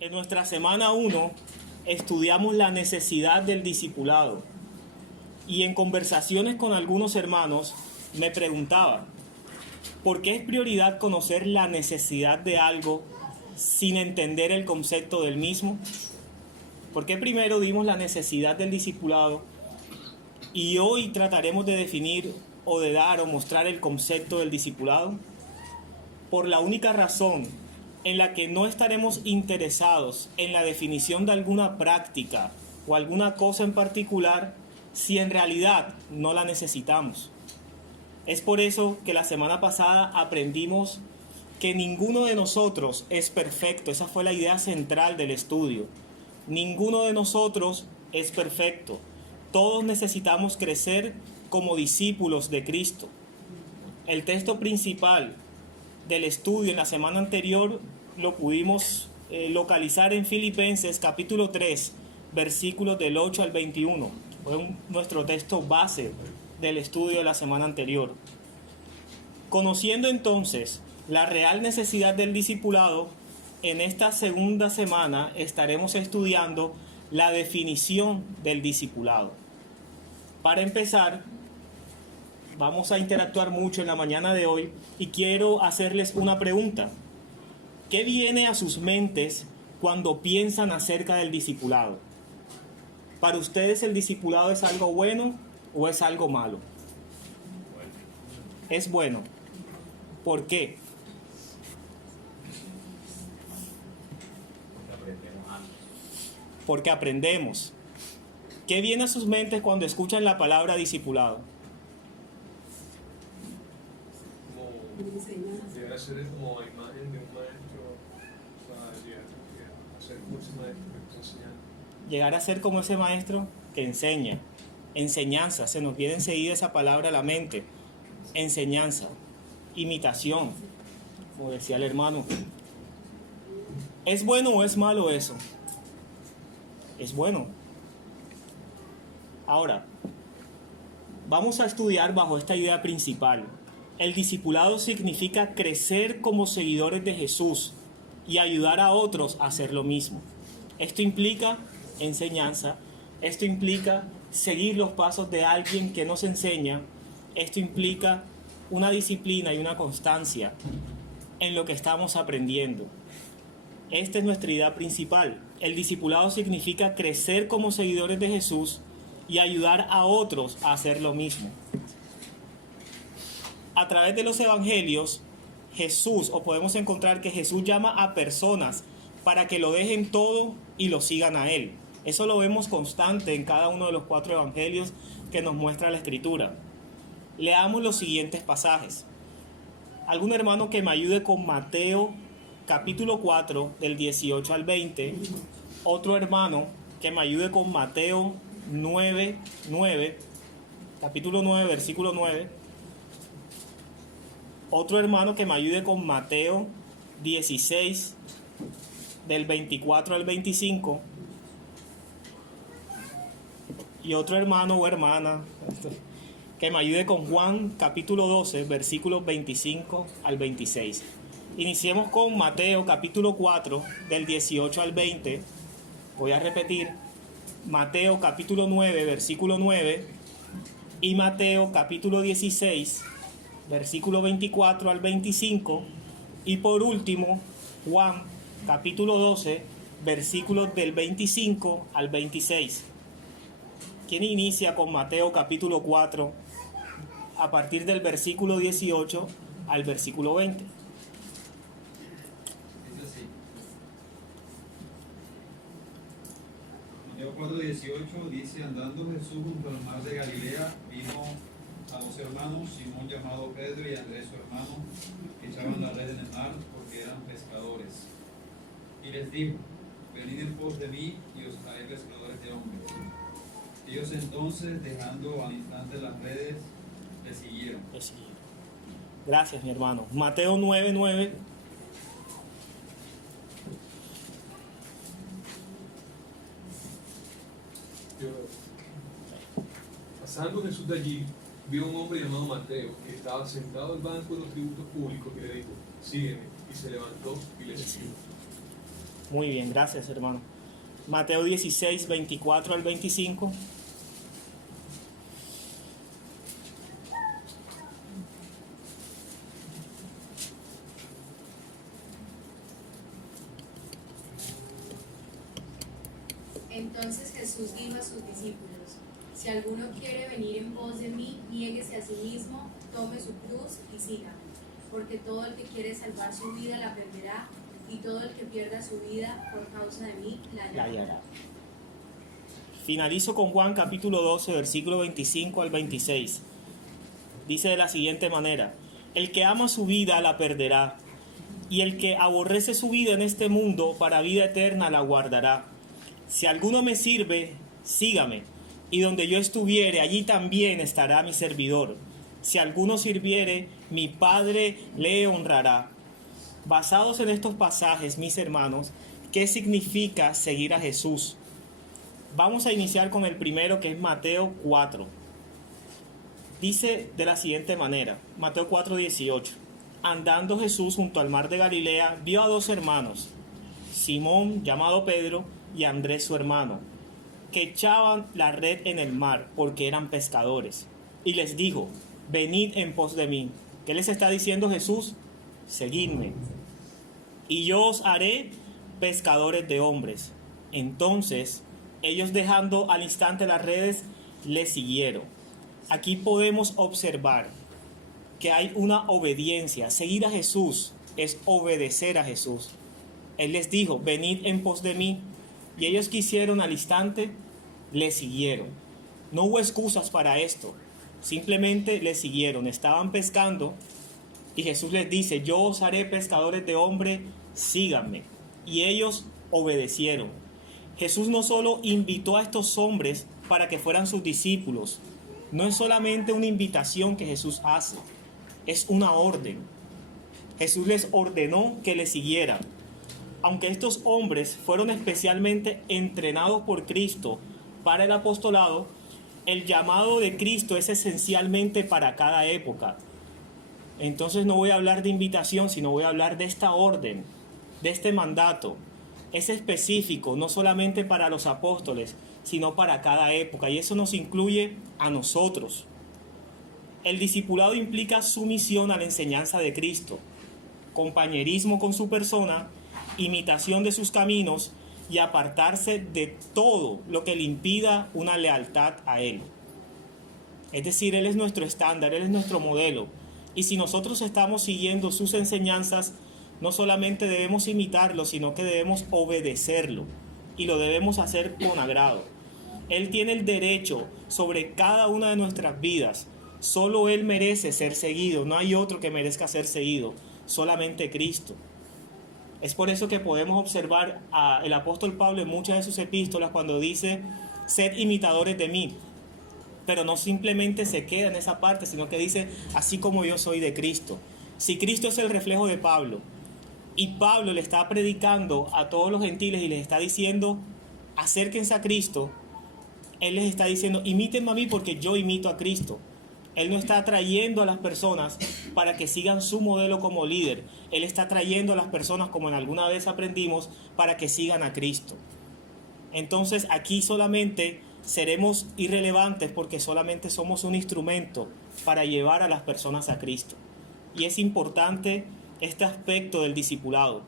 En nuestra semana 1 estudiamos la necesidad del discipulado y en conversaciones con algunos hermanos me preguntaba, ¿por qué es prioridad conocer la necesidad de algo sin entender el concepto del mismo? ¿Por qué primero dimos la necesidad del discipulado y hoy trataremos de definir o de dar o mostrar el concepto del discipulado? Por la única razón en la que no estaremos interesados en la definición de alguna práctica o alguna cosa en particular si en realidad no la necesitamos. Es por eso que la semana pasada aprendimos que ninguno de nosotros es perfecto. Esa fue la idea central del estudio. Ninguno de nosotros es perfecto. Todos necesitamos crecer como discípulos de Cristo. El texto principal del estudio en la semana anterior lo pudimos localizar en Filipenses capítulo 3, versículos del 8 al 21. Fue nuestro texto base del estudio de la semana anterior. Conociendo entonces la real necesidad del discipulado, en esta segunda semana estaremos estudiando la definición del discipulado. Para empezar, vamos a interactuar mucho en la mañana de hoy y quiero hacerles una pregunta. ¿Qué viene a sus mentes cuando piensan acerca del discipulado? ¿Para ustedes el discipulado es algo bueno o es algo malo? Es bueno. ¿Por qué? Porque aprendemos. ¿Qué viene a sus mentes cuando escuchan la palabra discipulado? Llegar a ser como imagen de un maestro, o sea, llegar a ser como ese maestro que está enseñando. Llegar a ser como ese maestro que enseña. Enseñanza, se nos viene enseguida esa palabra a la mente. Enseñanza, imitación, como decía el hermano. ¿Es bueno o es malo eso? Es bueno. Ahora, vamos a estudiar bajo esta idea principal. El discipulado significa crecer como seguidores de Jesús y ayudar a otros a hacer lo mismo. Esto implica enseñanza, esto implica seguir los pasos de alguien que nos enseña, esto implica una disciplina y una constancia en lo que estamos aprendiendo. Esta es nuestra idea principal. El discipulado significa crecer como seguidores de Jesús y ayudar a otros a hacer lo mismo. A través de los evangelios, podemos encontrar que Jesús llama a personas para que lo dejen todo y lo sigan a Él. Eso lo vemos constante en cada uno de los 4 evangelios que nos muestra la Escritura. Leamos los siguientes pasajes. ¿Algún hermano que me ayude con Mateo capítulo 4 del 18 al 20? Otro hermano que me ayude con Mateo 9, capítulo 9, versículo 9. Otro hermano que me ayude con Mateo 16, del 24 al 25. Y otro hermano o hermana que me ayude con Juan capítulo 12, versículos 25 al 26. Iniciemos con Mateo capítulo 4, del 18 al 20. Voy a repetir. Mateo capítulo 9, versículo 9. Y Mateo capítulo 16, versículo 24 al 25, y por último, Juan, capítulo 12, versículos del 25 al 26. ¿Quién inicia con Mateo, capítulo 4, a partir del versículo 18 al versículo 20? Dice así. Mateo 4:18 dice: andando Jesús junto al mar de Galilea, vino a 2 hermanos, Simón llamado Pedro y Andrés su hermano, que echaban la red en el mar porque eran pescadores. Y les dijo: venid en pos de mí y os haré pescadores de hombres. Ellos entonces, dejando al instante las redes, le siguieron. Gracias, mi hermano. Mateo 9:9. Pasando Jesús de allí, vio a un hombre llamado Mateo, que estaba sentado al banco de los tributos públicos, y le dijo: sígueme. Y se levantó y le siguió. Muy bien, gracias, hermano. Mateo 16, 24 al 25. Entonces Jesús dijo a sus discípulos: si alguno quiere venir en pos de mí, niéguese a sí mismo, tome su cruz y sígame. Porque todo el que quiere salvar su vida la perderá, y todo el que pierda su vida por causa de mí la hallará. Finalizo con Juan capítulo 12, versículo 25 al 26. Dice de la siguiente manera: el que ama su vida la perderá, y el que aborrece su vida en este mundo para vida eterna la guardará. Si alguno me sirve, sígame, y donde yo estuviere, allí también estará mi servidor. Si alguno sirviere, mi Padre le honrará. Basados en estos pasajes, mis hermanos, ¿qué significa seguir a Jesús? Vamos a iniciar con el primero, que es Mateo 4. Dice de la siguiente manera, Mateo 4, 18. Andando Jesús junto al mar de Galilea, vio a dos hermanos, Simón, llamado Pedro, y Andrés su hermano, que echaban la red en el mar, porque eran pescadores. Y les dijo: venid en pos de mí. ¿Qué les está diciendo Jesús? Seguidme, y yo os haré pescadores de hombres. Entonces, ellos, dejando al instante las redes, le siguieron. Aquí podemos observar que hay una obediencia. Seguir a Jesús es obedecer a Jesús. Él les dijo: venid en pos de mí. Y ellos quisieron al instante, le siguieron. No hubo excusas para esto. Simplemente le siguieron. Estaban pescando y Jesús les dice: yo os haré pescadores de hombres, síganme. Y ellos obedecieron. Jesús no solo invitó a estos hombres para que fueran sus discípulos. No es solamente una invitación que Jesús hace, es una orden. Jesús les ordenó que le siguieran. Aunque estos hombres fueron especialmente entrenados por Cristo para el apostolado, el llamado de Cristo es esencialmente para cada época. Entonces no voy a hablar de invitación, sino voy a hablar de esta orden, de este mandato. Es específico, no solamente para los apóstoles, sino para cada época, y eso nos incluye a nosotros. El discipulado implica sumisión a la enseñanza de Cristo, compañerismo con su persona, imitación de sus caminos y apartarse de todo lo que le impida una lealtad a Él. Es decir, Él es nuestro estándar, Él es nuestro modelo. Y si nosotros estamos siguiendo sus enseñanzas, no solamente debemos imitarlo, sino que debemos obedecerlo. Y lo debemos hacer con agrado. Él tiene el derecho sobre cada una de nuestras vidas. Solo Él merece ser seguido. No hay otro que merezca ser seguido. Solamente Cristo. Es por eso que podemos observar al apóstol Pablo en muchas de sus epístolas cuando dice: sed imitadores de mí. Pero no simplemente se queda en esa parte, sino que dice: así como yo soy de Cristo. Si Cristo es el reflejo de Pablo, y Pablo le está predicando a todos los gentiles y les está diciendo: acérquense a Cristo, Él les está diciendo: imítenme a mí porque yo imito a Cristo. Él no está trayendo a las personas para que sigan su modelo como líder. Él está trayendo a las personas, como en alguna vez aprendimos, para que sigan a Cristo. Entonces aquí solamente seremos irrelevantes porque solamente somos un instrumento para llevar a las personas a Cristo. Y es importante este aspecto del discipulado.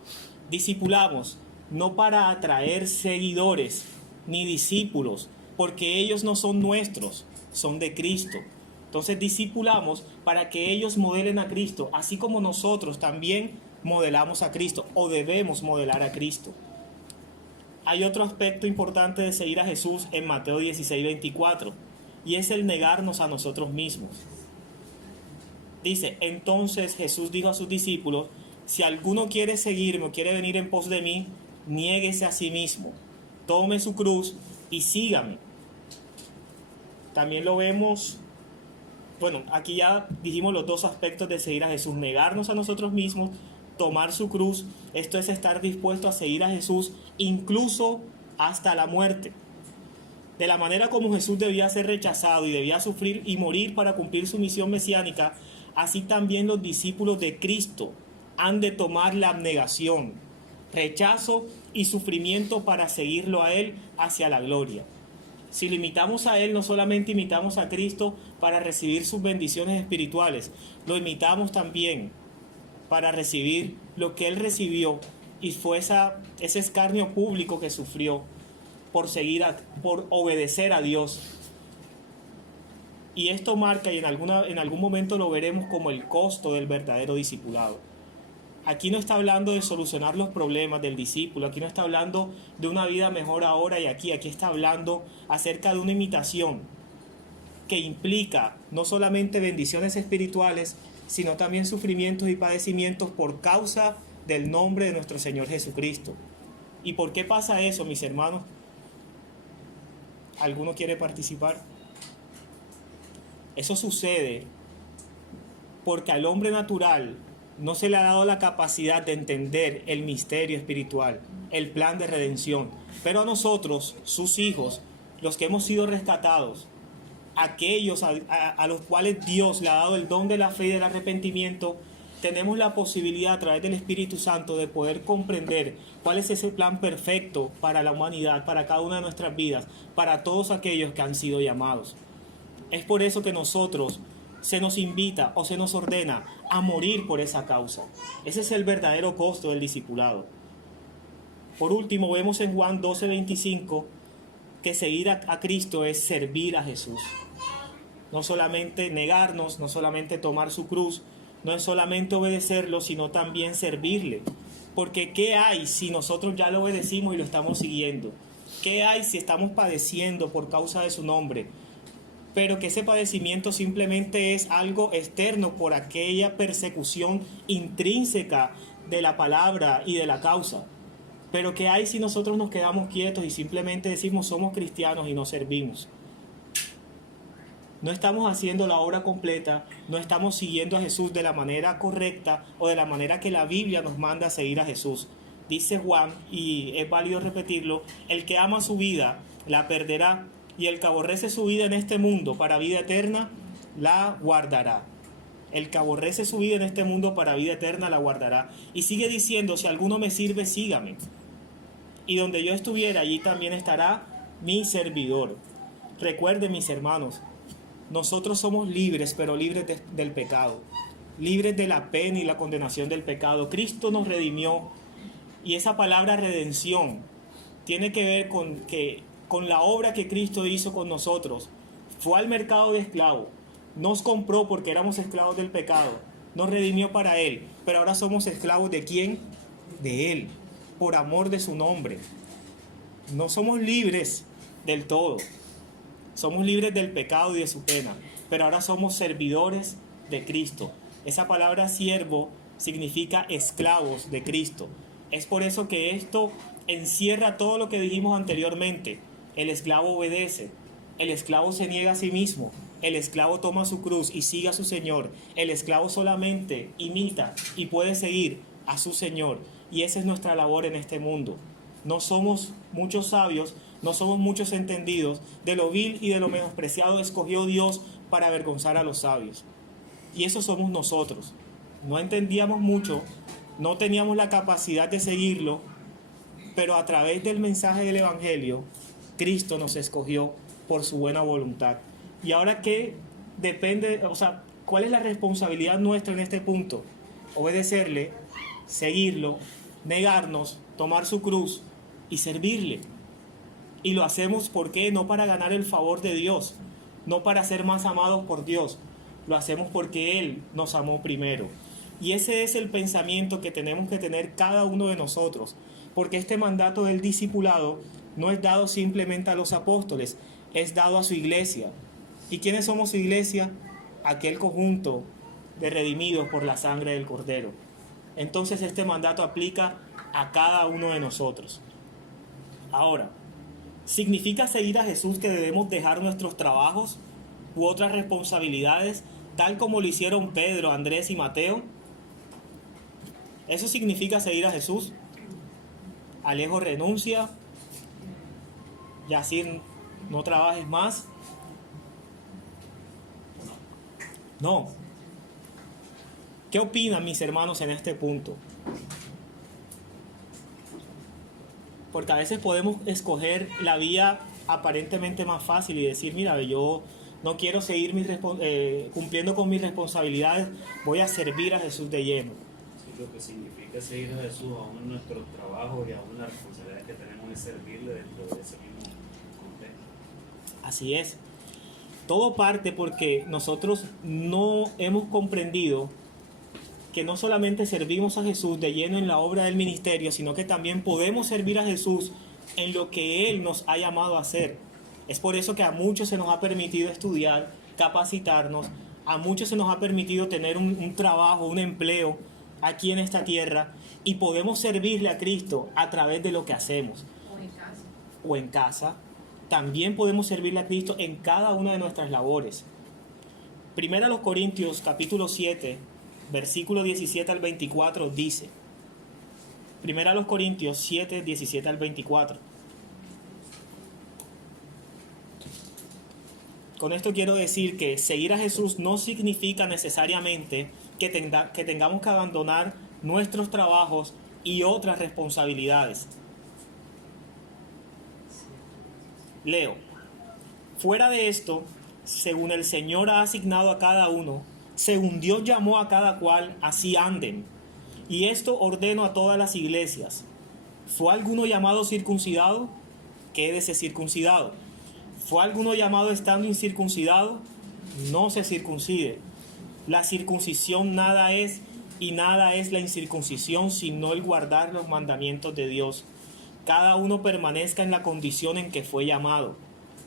Discipulamos no para atraer seguidores ni discípulos, porque ellos no son nuestros, son de Cristo. Entonces discipulamos para que ellos modelen a Cristo, así como nosotros también modelamos a Cristo o debemos modelar a Cristo. Hay otro aspecto importante de seguir a Jesús en Mateo 16, 24, y es el negarnos a nosotros mismos. Dice: entonces Jesús dijo a sus discípulos: si alguno quiere seguirme o quiere venir en pos de mí, niéguese a sí mismo, tome su cruz y sígame. También lo vemos. Bueno, aquí ya dijimos los dos aspectos de seguir a Jesús: negarnos a nosotros mismos, tomar su cruz. Esto es estar dispuesto a seguir a Jesús incluso hasta la muerte. De la manera como Jesús debía ser rechazado y debía sufrir y morir para cumplir su misión mesiánica, así también los discípulos de Cristo han de tomar la abnegación, rechazo y sufrimiento para seguirlo a Él hacia la gloria. Si lo imitamos a Él, no solamente imitamos a Cristo para recibir sus bendiciones espirituales, lo imitamos también para recibir lo que Él recibió, y fue ese escarnio público que sufrió por obedecer a Dios. Y esto marca, y en algún momento lo veremos, como el costo del verdadero discipulado. Aquí no está hablando de solucionar los problemas del discípulo, aquí no está hablando de una vida mejor ahora y aquí está hablando acerca de una imitación que implica no solamente bendiciones espirituales, sino también sufrimientos y padecimientos por causa del nombre de nuestro Señor Jesucristo. ¿Y por qué pasa eso, mis hermanos? ¿Alguno quiere participar? Eso sucede porque al hombre natural no se le ha dado la capacidad de entender el misterio espiritual, el plan de redención. Pero a nosotros, sus hijos, los que hemos sido rescatados, aquellos a los cuales Dios le ha dado el don de la fe y del arrepentimiento, tenemos la posibilidad a través del Espíritu Santo de poder comprender cuál es ese plan perfecto para la humanidad, para cada una de nuestras vidas, para todos aquellos que han sido llamados. Es por eso que nosotros se nos invita o se nos ordena a morir por esa causa. Ese es el verdadero costo del discipulado. Por último, vemos en Juan 12:25 que seguir a Cristo es servir a Jesús. No solamente negarnos, no solamente tomar su cruz, no es solamente obedecerlo, sino también servirle. Porque ¿qué hay si nosotros ya lo obedecimos y lo estamos siguiendo? ¿Qué hay si estamos padeciendo por causa de su nombre? Pero que ese padecimiento simplemente es algo externo por aquella persecución intrínseca de la palabra y de la causa. Pero ¿qué hay si nosotros nos quedamos quietos y simplemente decimos somos cristianos y no servimos? No estamos haciendo la obra completa, no estamos siguiendo a Jesús de la manera correcta o de la manera que la Biblia nos manda a seguir a Jesús. Dice Juan, y es válido repetirlo, el que ama su vida la perderá, y el que aborrece su vida en este mundo para vida eterna, la guardará. El que aborrece su vida en este mundo para vida eterna, la guardará. Y sigue diciendo, si alguno me sirve, sígame. Y donde yo estuviera, allí también estará mi servidor. Recuerden, mis hermanos, nosotros somos libres, pero libres del pecado. Libres de la pena y la condenación del pecado. Cristo nos redimió. Y esa palabra redención tiene que ver con la obra que Cristo hizo con nosotros. Fue al mercado de esclavos, nos compró porque éramos esclavos del pecado, nos redimió para Él, pero ahora somos esclavos ¿de quién? De Él, por amor de su nombre. No somos libres del todo, somos libres del pecado y de su pena, pero ahora somos servidores de Cristo. Esa palabra siervo significa esclavos de Cristo. Es por eso que esto encierra todo lo que dijimos anteriormente. El esclavo obedece, el esclavo se niega a sí mismo, el esclavo toma su cruz y sigue a su Señor, el esclavo solamente imita y puede seguir a su Señor, y esa es nuestra labor en este mundo. No somos muchos sabios, no somos muchos entendidos, de lo vil y de lo menospreciado escogió Dios para avergonzar a los sabios, y eso somos nosotros. No entendíamos mucho, no teníamos la capacidad de seguirlo, pero a través del mensaje del Evangelio, Cristo nos escogió por su buena voluntad. Y ahora ¿qué depende? ¿Cuál es la responsabilidad nuestra en este punto? Obedecerle, seguirlo, negarnos, tomar su cruz y servirle. Y lo hacemos ¿por qué? No para ganar el favor de Dios, no para ser más amados por Dios. Lo hacemos porque Él nos amó primero. Y ese es el pensamiento que tenemos que tener cada uno de nosotros, porque este mandato del discipulado no es dado simplemente a los apóstoles, es dado a su iglesia. ¿Y quiénes somos su iglesia? Aquel conjunto de redimidos por la sangre del Cordero. Entonces este mandato aplica a cada uno de nosotros. Ahora, ¿significa seguir a Jesús que debemos dejar nuestros trabajos u otras responsabilidades, tal como lo hicieron Pedro, Andrés y Mateo? ¿Eso significa seguir a Jesús? Alejo renuncia, Yacir, no trabajes más. No. ¿Qué opinan mis hermanos en este punto? Porque a veces podemos escoger la vía aparentemente más fácil y decir, mira, yo no quiero seguir cumpliendo con mis responsabilidades, voy a servir a Jesús de lleno. Sí, lo que significa seguir a Jesús aún en nuestros trabajos y aún en las responsabilidades que tenemos es servirle dentro de ese mismo contexto. Así es. Todo parte porque nosotros no hemos comprendido que no solamente servimos a Jesús de lleno en la obra del ministerio, sino que también podemos servir a Jesús en lo que Él nos ha llamado a hacer. Es por eso que a muchos se nos ha permitido estudiar, capacitarnos, a muchos se nos ha permitido tener un trabajo, un empleo aquí en esta tierra, y podemos servirle a Cristo a través de lo que hacemos. O en casa. También podemos servirle a Cristo en cada una de nuestras labores. Primera a los Corintios, capítulo 7, versículo 17 al 24 dice, Primera a los Corintios 7, 17 al 24. Con esto quiero decir que seguir a Jesús no significa necesariamente que tengamos que abandonar nuestros trabajos y otras responsabilidades. Leo, fuera de esto, según el Señor ha asignado a cada uno, según Dios llamó a cada cual, así anden. Y esto ordeno a todas las iglesias. ¿Fue alguno llamado circuncidado? Quédese circuncidado. ¿Fue alguno llamado estando incircuncidado? No se circuncide. La circuncisión nada es, y nada es la incircuncisión, sino el guardar los mandamientos de Dios. Cada uno permanezca en la condición en que fue llamado.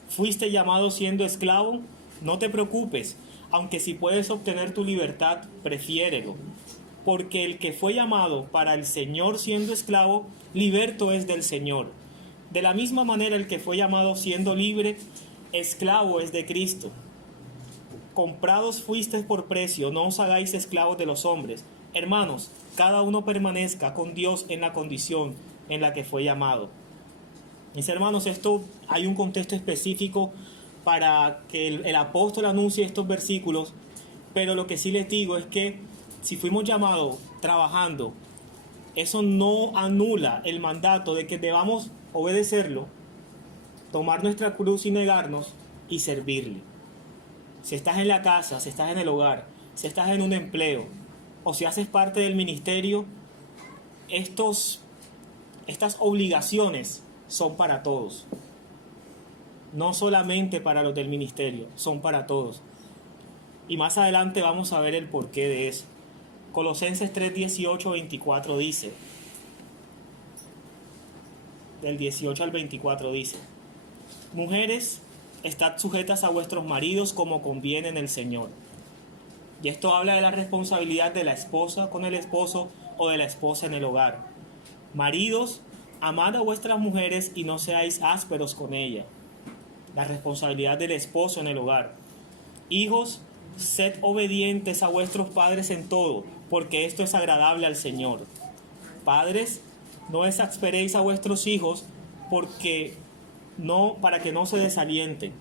¿Fuiste llamado siendo esclavo? No te preocupes, aunque si puedes obtener tu libertad, prefiérelo. Porque el que fue llamado para el Señor siendo esclavo, liberto es del Señor. De la misma manera el que fue llamado siendo libre, esclavo es de Cristo. Comprados fuisteis por precio, no os hagáis esclavos de los hombres. Hermanos, cada uno permanezca con Dios en la condición en la que fue llamado. Mis hermanos, esto hay un contexto específico para que el apóstol anuncie estos versículos, pero lo que sí les digo es que si fuimos llamados trabajando, eso no anula el mandato de que debamos obedecerlo, tomar nuestra cruz y negarnos y servirle. Si estás en la casa, si estás en el hogar, si estás en un empleo o si haces parte del ministerio, estas obligaciones son para todos, no solamente para los del ministerio, son para todos. Y más adelante vamos a ver el porqué de eso. Colosenses 3, 18, 24 dice, del 18 al 24 dice, mujeres, estad sujetas a vuestros maridos como conviene en el Señor. Y esto habla de la responsabilidad de la esposa con el esposo o de la esposa en el hogar. Maridos, amad a vuestras mujeres y no seáis ásperos con ella. La responsabilidad del esposo en el hogar. Hijos, sed obedientes a vuestros padres en todo, porque esto es agradable al Señor. Padres, no exasperéis a vuestros hijos, para que no se desalienten.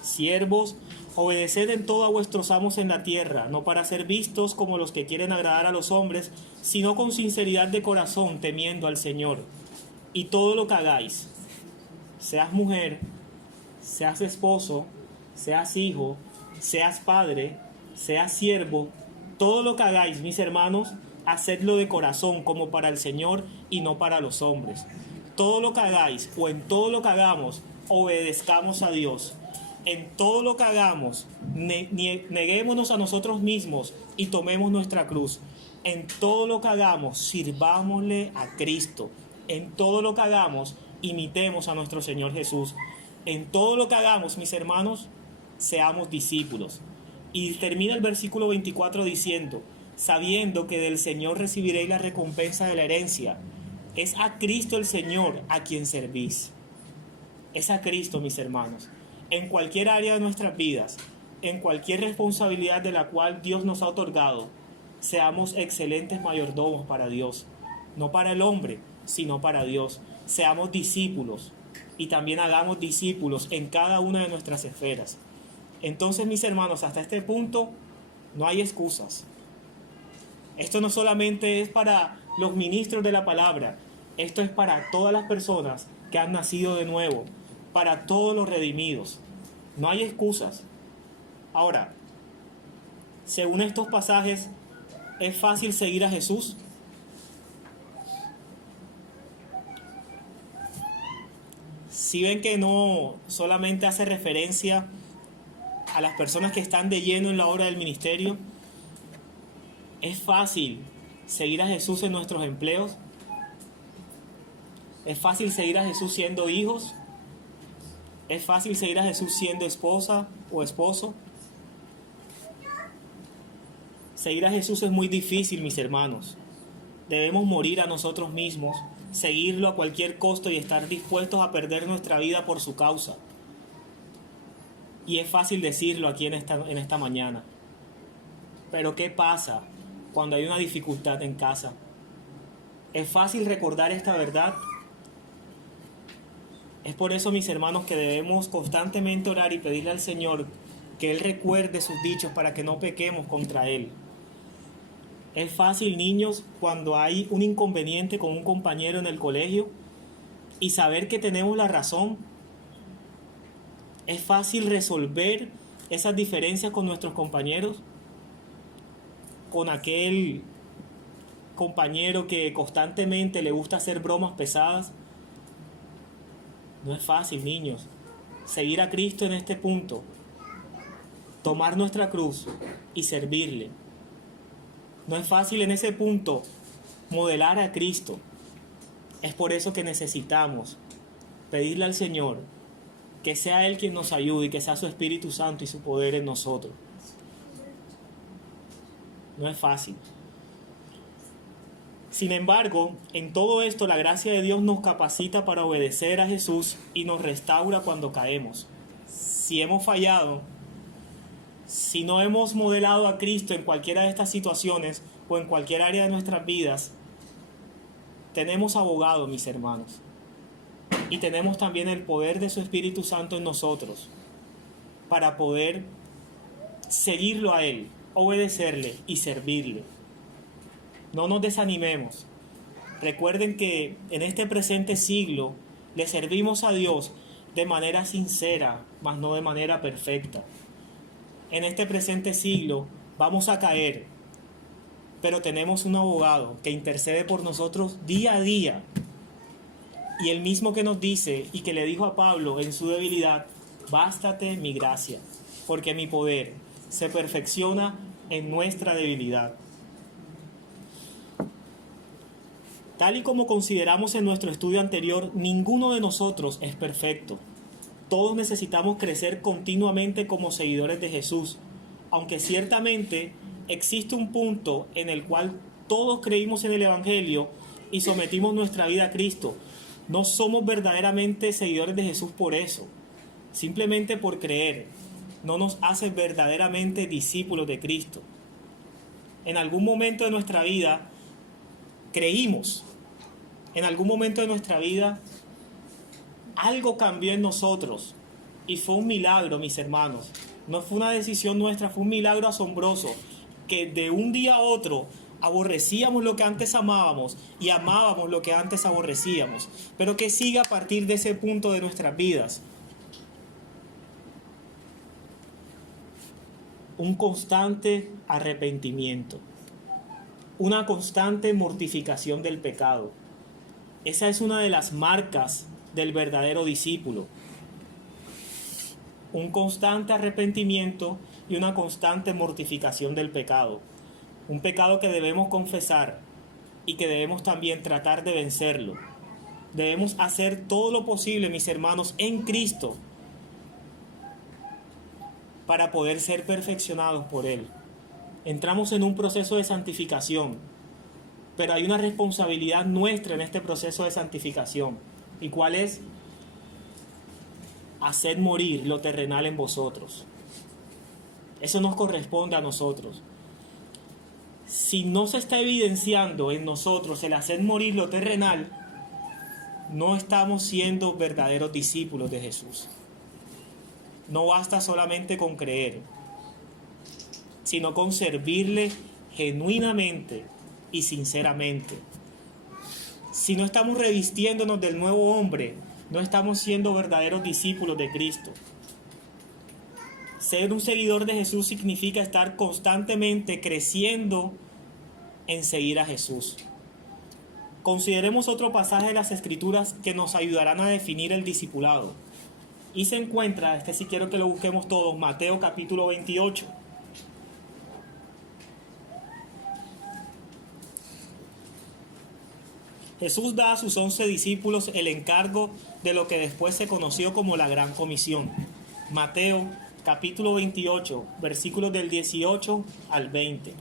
Siervos, obedeced en todo a vuestros amos en la tierra, no para ser vistos como los que quieren agradar a los hombres, sino con sinceridad de corazón, temiendo al Señor. Y todo lo que hagáis, seas mujer, seas esposo, seas hijo, seas padre, seas siervo, todo lo que hagáis, mis hermanos, hacedlo de corazón como para el Señor y no para los hombres. Todo lo que hagáis o en todo lo que hagamos, obedezcamos a Dios. En todo lo que hagamos, neguémonos a nosotros mismos y tomemos nuestra cruz. En todo lo que hagamos, sirvámosle a Cristo. En todo lo que hagamos, imitemos a nuestro Señor Jesús. En todo lo que hagamos, mis hermanos, seamos discípulos. Y termina el versículo 24 diciendo, sabiendo que del Señor recibiréis la recompensa de la herencia. Es a Cristo el Señor a quien servís. Es a Cristo, mis hermanos. En cualquier área de nuestras vidas, en cualquier responsabilidad de la cual Dios nos ha otorgado, seamos excelentes mayordomos para Dios. No para el hombre, sino para Dios. Seamos discípulos y también hagamos discípulos en cada una de nuestras esferas. Entonces, mis hermanos, hasta este punto no hay excusas. Esto no solamente es para los ministros de la palabra, Esto es para todas las personas que han nacido de nuevo, para todos los redimidos. No hay excusas. Ahora, según estos pasajes, ¿es fácil seguir a Jesús? Si ven que no solamente hace referencia a las personas que están de lleno en la obra del ministerio, ¿es fácil seguir a Jesús en nuestros empleos? ¿Es fácil seguir a Jesús siendo hijos? ¿Es fácil seguir a Jesús siendo esposa o esposo? Seguir a Jesús es muy difícil, mis hermanos. Debemos morir a nosotros mismos, seguirlo a cualquier costo y estar dispuestos a perder nuestra vida por su causa. Y es fácil decirlo aquí en esta mañana. Pero ¿qué pasa cuando hay una dificultad en casa? ¿Es fácil recordar esta verdad? Es por eso, mis hermanos, que debemos constantemente orar y pedirle al Señor que Él recuerde sus dichos para que no pequemos contra Él. Es fácil, niños, cuando hay un inconveniente con un compañero en el colegio y saber que tenemos la razón. Es fácil resolver esas diferencias con nuestros compañeros, con aquel compañero que constantemente le gusta hacer bromas pesadas. No es fácil, niños. Seguir a Cristo en este punto, tomar nuestra cruz y servirle. No es fácil en ese punto modelar a Cristo. Es por eso que necesitamos pedirle al Señor que sea Él quien nos ayude y que sea su Espíritu Santo y su poder en nosotros. No es fácil. Sin embargo, en todo esto la gracia de Dios nos capacita para obedecer a Jesús y nos restaura cuando caemos. Si hemos fallado, si no hemos modelado a Cristo en cualquiera de estas situaciones o en cualquier área de nuestras vidas, tenemos abogado, mis hermanos. Y tenemos también el poder de su Espíritu Santo en nosotros para poder seguirlo a Él, obedecerle y servirle. No nos desanimemos. Recuerden que en este presente siglo le servimos a Dios de manera sincera, mas no de manera perfecta. En este presente siglo vamos a caer, pero tenemos un abogado que intercede por nosotros día a día. Y el mismo que nos dice y que le dijo a Pablo en su debilidad: bástate mi gracia, porque mi poder se perfecciona en nuestra debilidad. Tal y como consideramos en nuestro estudio anterior, ninguno de nosotros es perfecto. Todos necesitamos crecer continuamente como seguidores de Jesús, aunque ciertamente existe un punto en el cual todos creímos en el Evangelio y sometimos nuestra vida a Cristo. No somos verdaderamente seguidores de Jesús por eso, simplemente por creer. No nos hace verdaderamente discípulos de Cristo. En algún momento de nuestra vida creímos. En algún momento de nuestra vida algo cambió en nosotros y fue un milagro, mis hermanos. No fue una decisión nuestra, fue un milagro asombroso, que de un día a otro aborrecíamos lo que antes amábamos y amábamos lo que antes aborrecíamos, pero que siga a partir de ese punto de nuestras vidas un constante arrepentimiento, una constante mortificación del pecado. Esa es una de las marcas del verdadero discípulo. Un constante arrepentimiento y una constante mortificación del pecado. Un pecado que debemos confesar y que debemos también tratar de vencerlo. Debemos hacer todo lo posible, mis hermanos, en Cristo para poder ser perfeccionados por Él. Entramos en un proceso de santificación, pero hay una responsabilidad nuestra en este proceso de santificación. ¿Y cuál es? Haced morir lo terrenal en vosotros. Eso nos corresponde a nosotros. Si no se está evidenciando en nosotros el hacer morir lo terrenal, no estamos siendo verdaderos discípulos de Jesús. No basta solamente con creer, sino con servirle genuinamente y sinceramente. Si no estamos revistiéndonos del nuevo hombre, no estamos siendo verdaderos discípulos de Cristo. Ser un seguidor de Jesús significa estar constantemente creciendo en seguir a Jesús. Consideremos otro pasaje de las Escrituras que nos ayudarán a definir el discipulado. Y se encuentra, este sí quiero que lo busquemos todos, Mateo capítulo 28. Jesús da a sus 11 discípulos el encargo de lo que después se conoció como la Gran Comisión. Mateo capítulo 28, versículos del 18 al 20.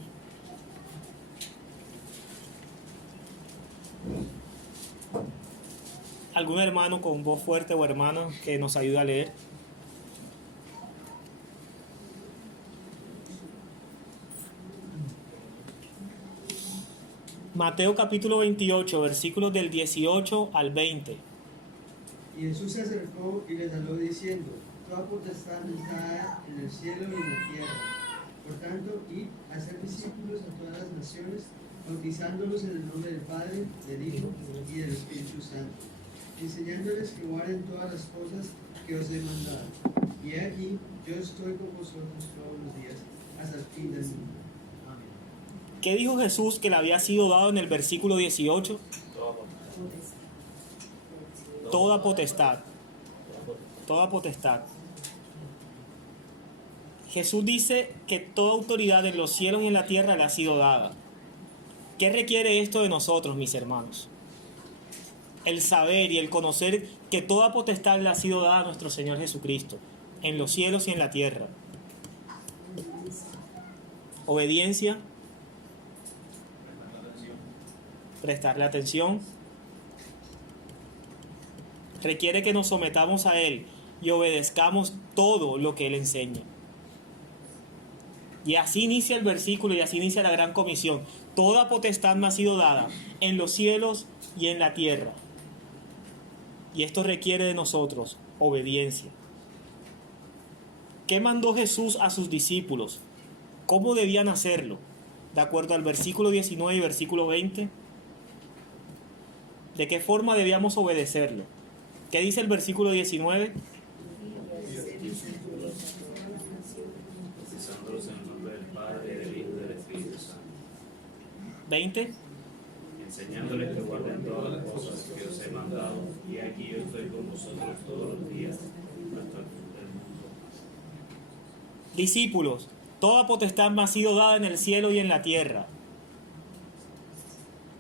¿Algún hermano con voz fuerte o hermana que nos ayude a leer? Mateo capítulo 28, versículos del 18 al 20. Y Jesús se acercó y les habló diciendo: Toda potestad me está dada en el cielo y en la tierra. Por tanto, id a ser discípulos a todas las naciones, bautizándolos en el nombre del Padre, del Hijo y del Espíritu Santo, enseñándoles que guarden todas las cosas que os he mandado. Y he aquí, yo estoy con vosotros todos los días, hasta el fin del mundo. Amén. ¿Qué dijo Jesús que le había sido dado en el versículo 18? Toda potestad. Toda potestad. Jesús dice que toda autoridad en los cielos y en la tierra le ha sido dada. ¿Qué requiere esto de nosotros, mis hermanos? El saber y el conocer que toda potestad le ha sido dada a nuestro Señor Jesucristo, en los cielos y en la tierra. Obediencia. Prestarle atención. Requiere que nos sometamos a Él y obedezcamos todo lo que Él enseña. Y así inicia el versículo y así inicia la gran comisión. Toda potestad me ha sido dada en los cielos y en la tierra. Y esto requiere de nosotros obediencia. ¿Qué mandó Jesús a sus discípulos? ¿Cómo debían hacerlo? De acuerdo al versículo 19 y versículo 20. ¿De qué forma debíamos obedecerlo? ¿Qué dice el versículo 19? Bautizándolos en el nombre del Padre, del Hijo y del Espíritu Santo. 20. Enseñándoles que guarden todas las cosas que os he mandado, y aquí yo estoy con vosotros todos los días hasta el fin del mundo. Discípulos, toda potestad me ha sido dada en el cielo y en la tierra.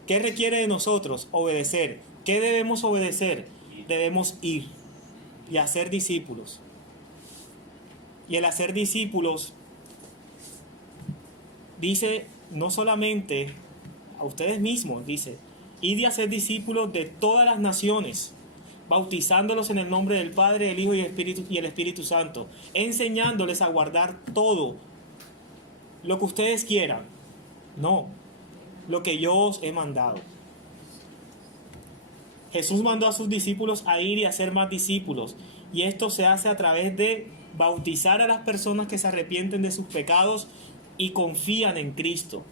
¿Qué requiere de nosotros? Obedecer. ¿Qué debemos obedecer? Debemos ir y hacer discípulos. Y el hacer discípulos dice no solamente a ustedes mismos, dice, id y hacer discípulos de todas las naciones, bautizándolos en el nombre del Padre, del Hijo y el Espíritu Santo, enseñándoles a guardar todo lo que ustedes quieran, no, lo que yo os he mandado. Jesús mandó a sus discípulos a ir y a hacer más discípulos, y esto se hace a través de bautizar a las personas que se arrepienten de sus pecados y confían en Cristo.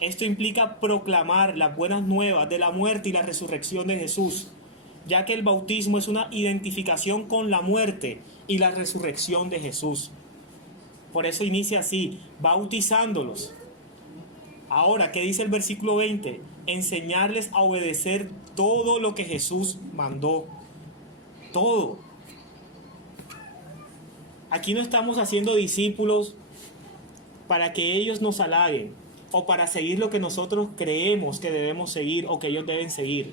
Esto implica proclamar las buenas nuevas de la muerte y la resurrección de Jesús, ya que el bautismo es una identificación con la muerte y la resurrección de Jesús. Por eso inicia así, bautizándolos. Ahora, ¿qué dice el versículo 20? Enseñarles a obedecer todo lo que Jesús mandó. Todo. Aquí no estamos haciendo discípulos para que ellos nos halaguen o para seguir lo que nosotros creemos que debemos seguir o que ellos deben seguir.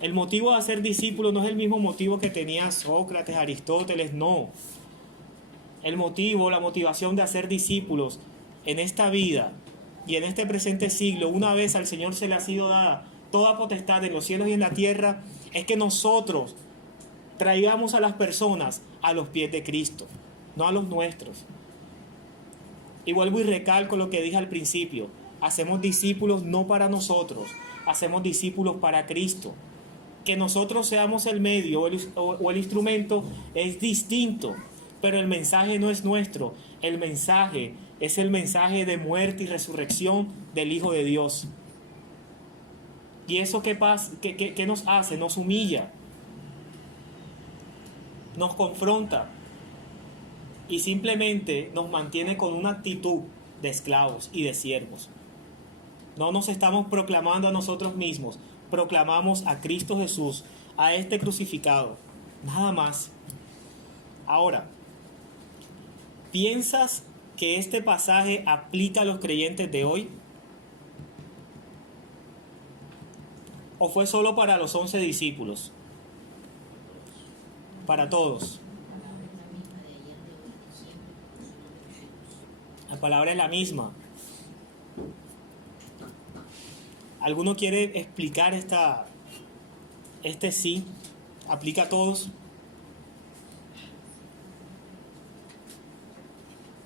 El motivo de hacer discípulos no es el mismo motivo que tenía Sócrates, Aristóteles, no. El motivo, la motivación de hacer discípulos en esta vida y en este presente siglo, una vez al Señor se le ha sido dada toda potestad en los cielos y en la tierra, es que nosotros traigamos a las personas a los pies de Cristo, no a los nuestros. Y vuelvo y recalco lo que dije al principio, hacemos discípulos no para nosotros, hacemos discípulos para Cristo. Que nosotros seamos el medio o el instrumento es distinto, pero el mensaje no es nuestro, el mensaje es el mensaje de muerte y resurrección del Hijo de Dios. ¿Y eso qué pasa? ¿Qué nos hace? Nos humilla, nos confronta y simplemente nos mantiene con una actitud de esclavos y de siervos. No nos estamos proclamando a nosotros mismos, proclamamos a Cristo Jesús, a este crucificado, nada más. Ahora, ¿piensas que este pasaje aplica a los creyentes de hoy? ¿O fue solo para los 11 discípulos? Para todos. La palabra es la misma. ¿Alguno quiere explicar este sí? ¿Aplica a todos?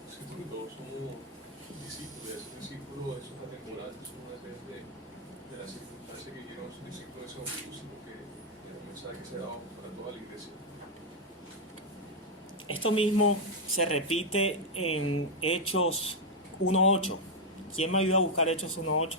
Sí, porque todos somos discípulos, y esos discípulos, eso es atemporal, eso no depende de las circunstancias que vivieron esos discípulos de esos Jesús, sino que era un mensaje que se daba para toda la iglesia. Esto mismo se repite en Hechos 1:8. ¿Quién me ayuda a buscar Hechos 1:8?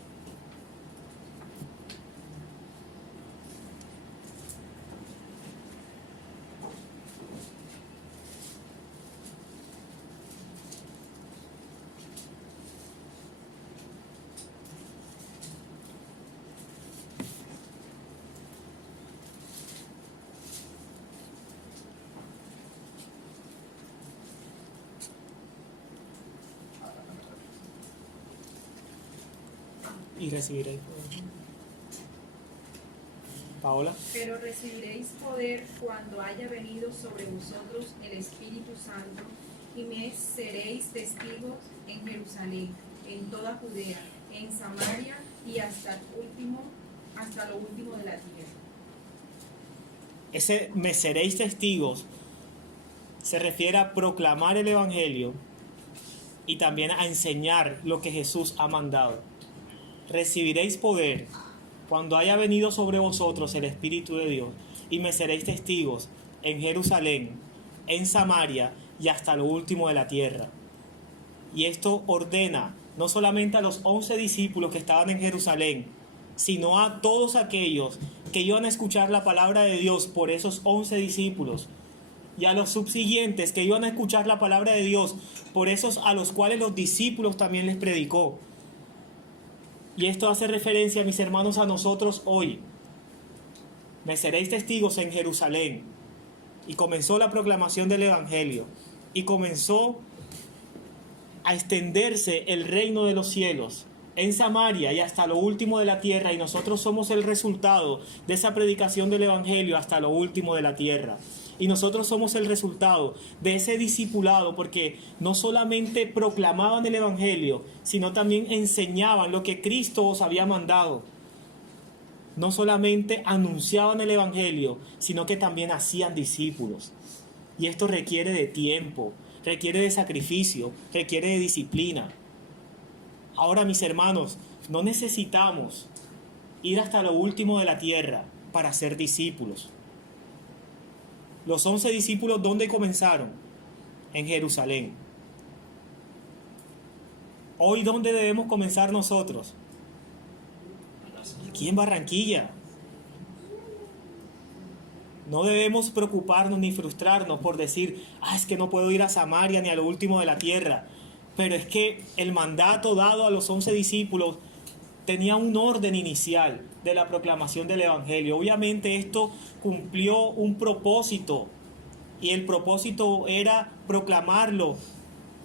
Y recibiréis poder. Paola. Pero recibiréis poder cuando haya venido sobre vosotros el Espíritu Santo, y me seréis testigos en Jerusalén, en toda Judea, en Samaria y hasta lo último de la tierra. Ese me seréis testigos se refiere a proclamar el Evangelio y también a enseñar lo que Jesús ha mandado. Recibiréis poder cuando haya venido sobre vosotros el Espíritu de Dios, y me seréis testigos en Jerusalén, en Samaria y hasta lo último de la tierra. Y esto ordena no solamente a los 11 discípulos que estaban en Jerusalén, sino a todos aquellos que iban a escuchar la palabra de Dios por esos 11 discípulos, y a los subsiguientes que iban a escuchar la palabra de Dios por esos a los cuales los discípulos también les predicó. Y esto hace referencia, mis hermanos, a nosotros hoy. Me seréis testigos en Jerusalén. Y comenzó la proclamación del Evangelio. Y comenzó a extenderse el reino de los cielos en Samaria y hasta lo último de la tierra. Y nosotros somos el resultado de esa predicación del Evangelio hasta lo último de la tierra. Y nosotros somos el resultado de ese discipulado, porque no solamente proclamaban el Evangelio, sino también enseñaban lo que Cristo os había mandado. No solamente anunciaban el Evangelio, sino que también hacían discípulos. Y esto requiere de tiempo, requiere de sacrificio, requiere de disciplina. Ahora, mis hermanos, no necesitamos ir hasta lo último de la tierra para ser discípulos. Los 11 discípulos, ¿dónde comenzaron? En Jerusalén. Hoy, ¿dónde debemos comenzar nosotros? Aquí en Barranquilla. No debemos preocuparnos ni frustrarnos por decir, es que no puedo ir a Samaria ni a lo último de la tierra. Pero es que el mandato dado a los 11 discípulos tenía un orden inicial de la proclamación del Evangelio. Obviamente esto cumplió un propósito, y el propósito era proclamarlo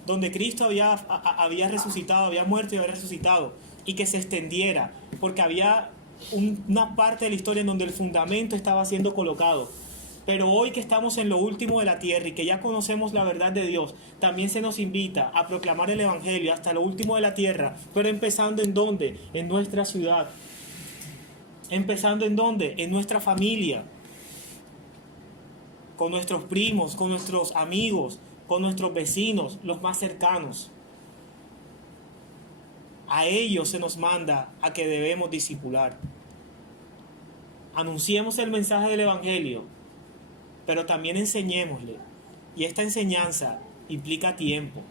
donde Cristo había resucitado, había muerto y había resucitado, y que se extendiera, porque había una parte de la historia en donde el fundamento estaba siendo colocado. Pero hoy que estamos en lo último de la tierra y que ya conocemos la verdad de Dios, también se nos invita a proclamar el Evangelio hasta lo último de la tierra, pero empezando ¿en dónde? En nuestra ciudad. Empezando ¿en dónde? En nuestra familia, con nuestros primos, con nuestros amigos, con nuestros vecinos, los más cercanos. A ellos se nos manda a que debemos discipular. Anunciemos el mensaje del Evangelio, pero también enseñémosle. Y esta enseñanza implica tiempo,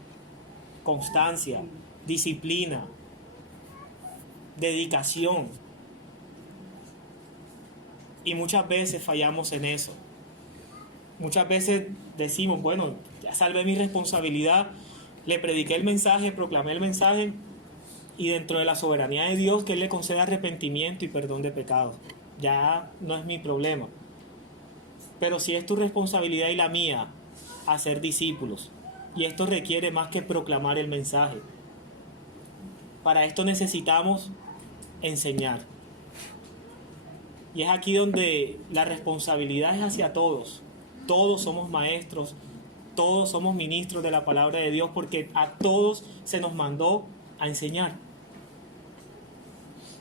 constancia, disciplina, dedicación. Y muchas veces fallamos en eso. Muchas veces decimos, bueno, ya salvé mi responsabilidad, le prediqué el mensaje, proclamé el mensaje, y dentro de la soberanía de Dios, que Él le conceda arrepentimiento y perdón de pecados. Ya no es mi problema. Pero sí es tu responsabilidad y la mía hacer discípulos. Y esto requiere más que proclamar el mensaje. Para esto necesitamos enseñar. Y es aquí donde la responsabilidad es hacia todos. Todos somos maestros, todos somos ministros de la palabra de Dios, porque a todos se nos mandó a enseñar.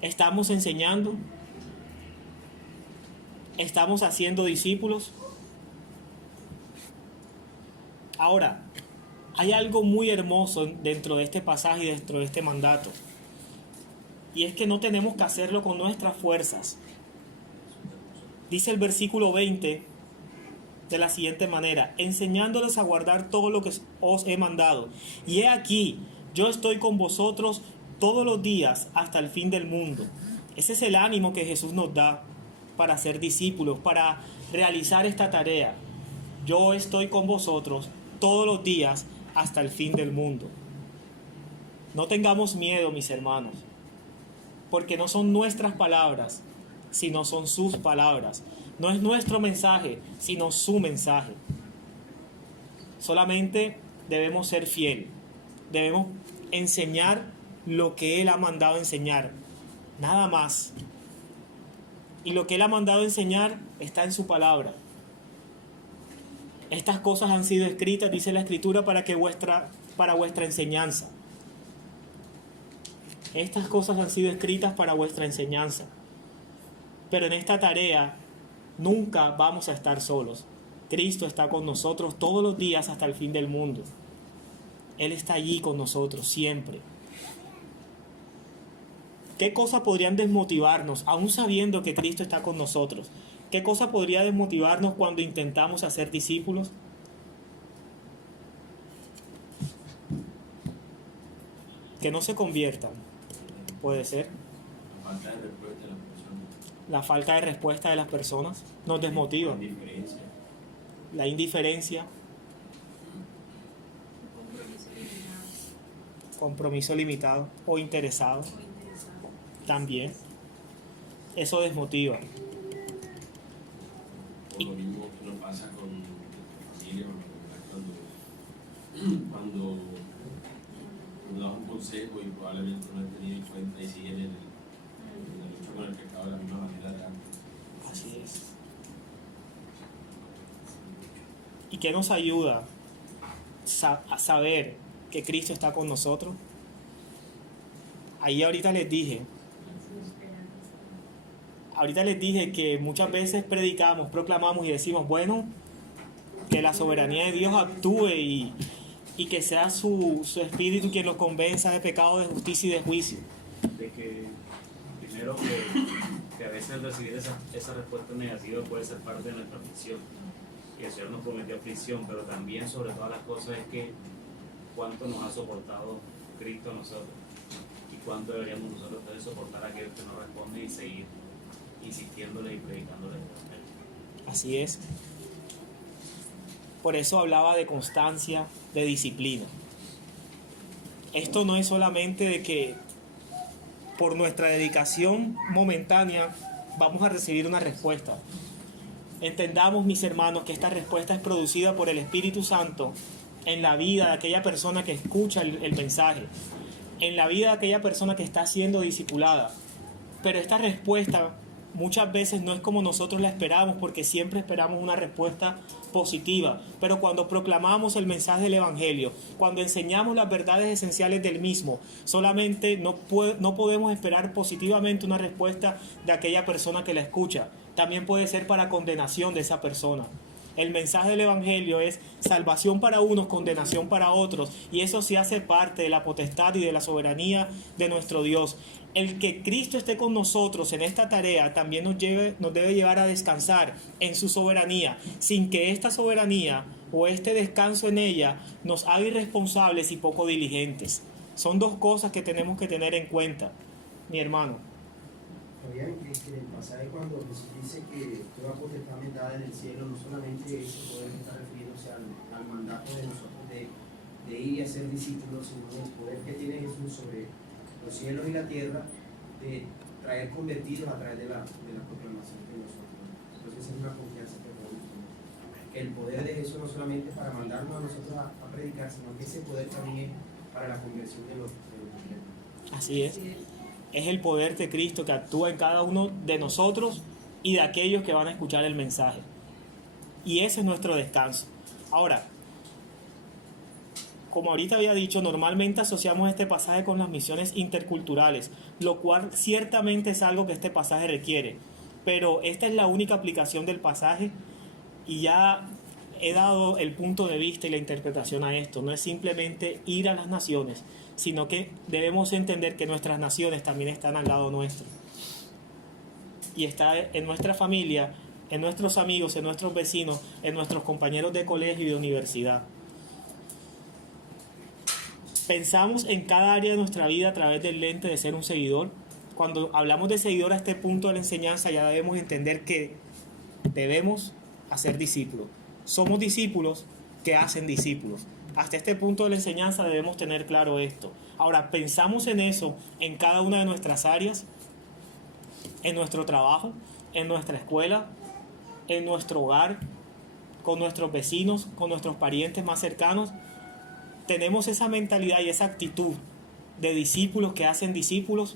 ¿Estamos enseñando? ¿Estamos haciendo discípulos? Ahora, hay algo muy hermoso dentro de este pasaje y dentro de este mandato. Y es que no tenemos que hacerlo con nuestras fuerzas. Dice el versículo 20 de la siguiente manera: enseñándoles a guardar todo lo que os he mandado. Y he aquí, yo estoy con vosotros todos los días hasta el fin del mundo. Ese es el ánimo que Jesús nos da para ser discípulos, para realizar esta tarea. Yo estoy con vosotros todos los días hasta el fin del mundo. No tengamos miedo, mis hermanos, porque no son nuestras palabras, sino son sus palabras. No es nuestro mensaje, sino su mensaje. Solamente debemos ser fieles. Debemos enseñar lo que Él ha mandado enseñar. Nada más. Y lo que Él ha mandado enseñar está en su palabra. Estas cosas han sido escritas, dice la Escritura, para vuestra enseñanza. Estas cosas han sido escritas para vuestra enseñanza. Pero en esta tarea nunca vamos a estar solos. Cristo está con nosotros todos los días hasta el fin del mundo. Él está allí con nosotros siempre. ¿Qué cosas podrían desmotivarnos, aún sabiendo que Cristo está con nosotros? ¿Qué cosa podría desmotivarnos cuando intentamos hacer discípulos? Que no se conviertan. Puede ser. La falta de respuesta de las personas nos desmotiva. La indiferencia. Compromiso limitado o interesado. También. Eso desmotiva. O lo mismo que nos pasa con familia, cuando das un consejo y probablemente no has tenido en cuenta y siguen en la lucha con el pecado de la misma manera de antes. Así es. ¿Y qué nos ayuda a saber que Cristo está con nosotros? Ahí ahorita les dije que muchas veces predicamos, proclamamos y decimos, bueno, que la soberanía de Dios actúe y que sea su espíritu quien nos convenza de pecado, de justicia y de juicio. De que primero que a veces recibir esa respuesta negativa puede ser parte de nuestra aflicción, que el Señor nos prometió aflicción, pero también sobre todas las cosas es que cuánto nos ha soportado Cristo a nosotros y cuánto deberíamos nosotros soportar a aquel que nos responde y seguir insistiéndole y predicándole. Así es. Por eso hablaba de constancia, de disciplina. Esto no es solamente de que por nuestra dedicación momentánea vamos a recibir una respuesta. Entendamos, mis hermanos, que esta respuesta es producida por el Espíritu Santo en la vida de aquella persona que escucha el mensaje, en la vida de aquella persona que está siendo discipulada. Pero esta respuesta muchas veces no es como nosotros la esperamos, porque siempre esperamos una respuesta positiva. Pero cuando proclamamos el mensaje del Evangelio, cuando enseñamos las verdades esenciales del mismo, solamente no podemos esperar positivamente una respuesta de aquella persona que la escucha. También puede ser para condenación de esa persona. El mensaje del Evangelio es salvación para unos, condenación para otros, y eso sí hace parte de la potestad y de la soberanía de nuestro Dios. El que Cristo esté con nosotros en esta tarea también nos debe llevar a descansar en su soberanía, sin que esta soberanía o este descanso en ella nos haga irresponsables y poco diligentes. Son dos cosas que tenemos que tener en cuenta, mi hermano. Sabían que el pasaje cuando Jesús dice que toda potestad me dada en el cielo, no solamente ese poder que está refiriéndose al mandato de nosotros de ir y hacer discípulos, sino el poder que tiene Jesús sobre los cielos y la tierra de traer convertidos a través de la proclamación de nosotros. Entonces esa es una confianza que podemos tener. Que el poder de Jesús no solamente para mandarnos a nosotros a predicar, sino que ese poder también es para la conversión de los cristianos. Así es. Es el poder de Cristo que actúa en cada uno de nosotros y de aquellos que van a escuchar el mensaje. Y ese es nuestro descanso. Ahora, como ahorita había dicho, normalmente asociamos este pasaje con las misiones interculturales, lo cual ciertamente es algo que este pasaje requiere. Pero esta es la única aplicación del pasaje y ya he dado el punto de vista y la interpretación a esto. No es simplemente ir a las naciones, sino que debemos entender que nuestras naciones también están al lado nuestro. Y está en nuestra familia, en nuestros amigos, en nuestros vecinos, en nuestros compañeros de colegio y de universidad. Pensamos en cada área de nuestra vida a través del lente de ser un seguidor. Cuando hablamos de seguidor a este punto de la enseñanza, ya debemos entender que debemos hacer discípulos. Somos discípulos que hacen discípulos. Hasta este punto de la enseñanza debemos tener claro esto. Ahora, pensamos en eso en cada una de nuestras áreas, en nuestro trabajo, en nuestra escuela, en nuestro hogar, con nuestros vecinos, con nuestros parientes más cercanos. Tenemos esa mentalidad y esa actitud de discípulos que hacen discípulos.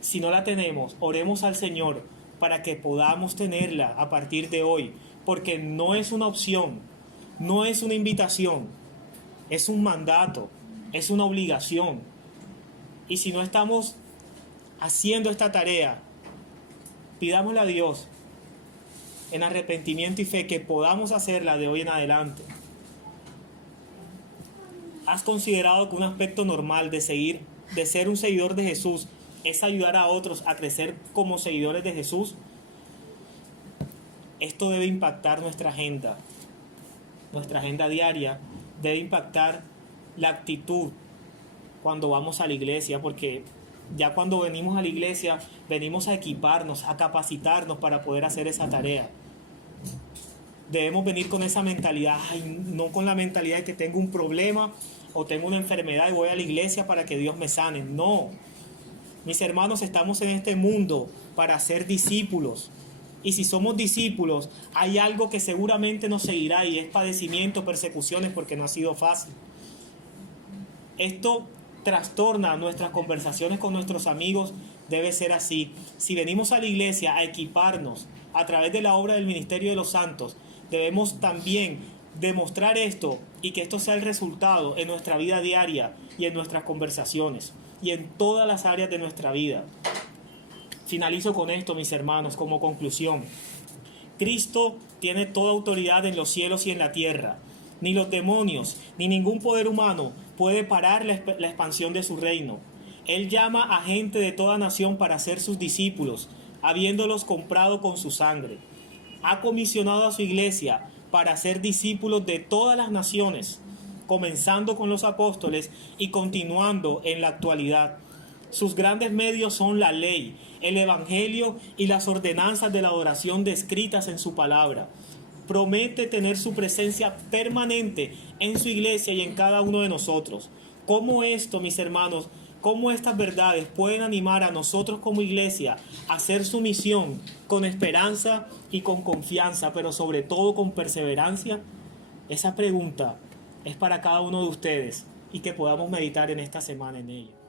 Si no la tenemos, oremos al Señor para que podamos tenerla a partir de hoy, porque no es una opción. No es una invitación, es un mandato, es una obligación. Y si no estamos haciendo esta tarea, pidámosle a Dios en arrepentimiento y fe que podamos hacerla de hoy en adelante. ¿Has considerado que un aspecto normal de ser un seguidor de Jesús es ayudar a otros a crecer como seguidores de Jesús? Esto debe impactar nuestra agenda diaria, debe impactar la actitud cuando vamos a la iglesia, porque ya cuando venimos a la iglesia venimos a equiparnos, a capacitarnos para poder hacer esa tarea. Debemos venir con esa mentalidad, no con la mentalidad de que tengo un problema o tengo una enfermedad y voy a la iglesia para que Dios me sane. No, mis hermanos, estamos en este mundo para ser discípulos. Y si somos discípulos, hay algo que seguramente nos seguirá y es padecimiento, persecuciones, porque no ha sido fácil. Esto trastorna nuestras conversaciones con nuestros amigos, debe ser así. Si venimos a la iglesia a equiparnos a través de la obra del ministerio de los santos, debemos también demostrar esto y que esto sea el resultado en nuestra vida diaria y en nuestras conversaciones y en todas las áreas de nuestra vida. Finalizo con esto, mis hermanos, como conclusión. Cristo tiene toda autoridad en los cielos y en la tierra. Ni los demonios, ni ningún poder humano puede parar la expansión de su reino. Él llama a gente de toda nación para ser sus discípulos, habiéndolos comprado con su sangre. Ha comisionado a su iglesia para ser discípulos de todas las naciones, comenzando con los apóstoles y continuando en la actualidad. Sus grandes medios son la ley, el evangelio y las ordenanzas de la adoración descritas en su palabra. Promete tener su presencia permanente en su iglesia y en cada uno de nosotros. ¿Cómo esto, mis hermanos, cómo estas verdades pueden animar a nosotros como iglesia a hacer su misión con esperanza y con confianza, pero sobre todo con perseverancia? Esa pregunta es para cada uno de ustedes y que podamos meditar en esta semana en ella.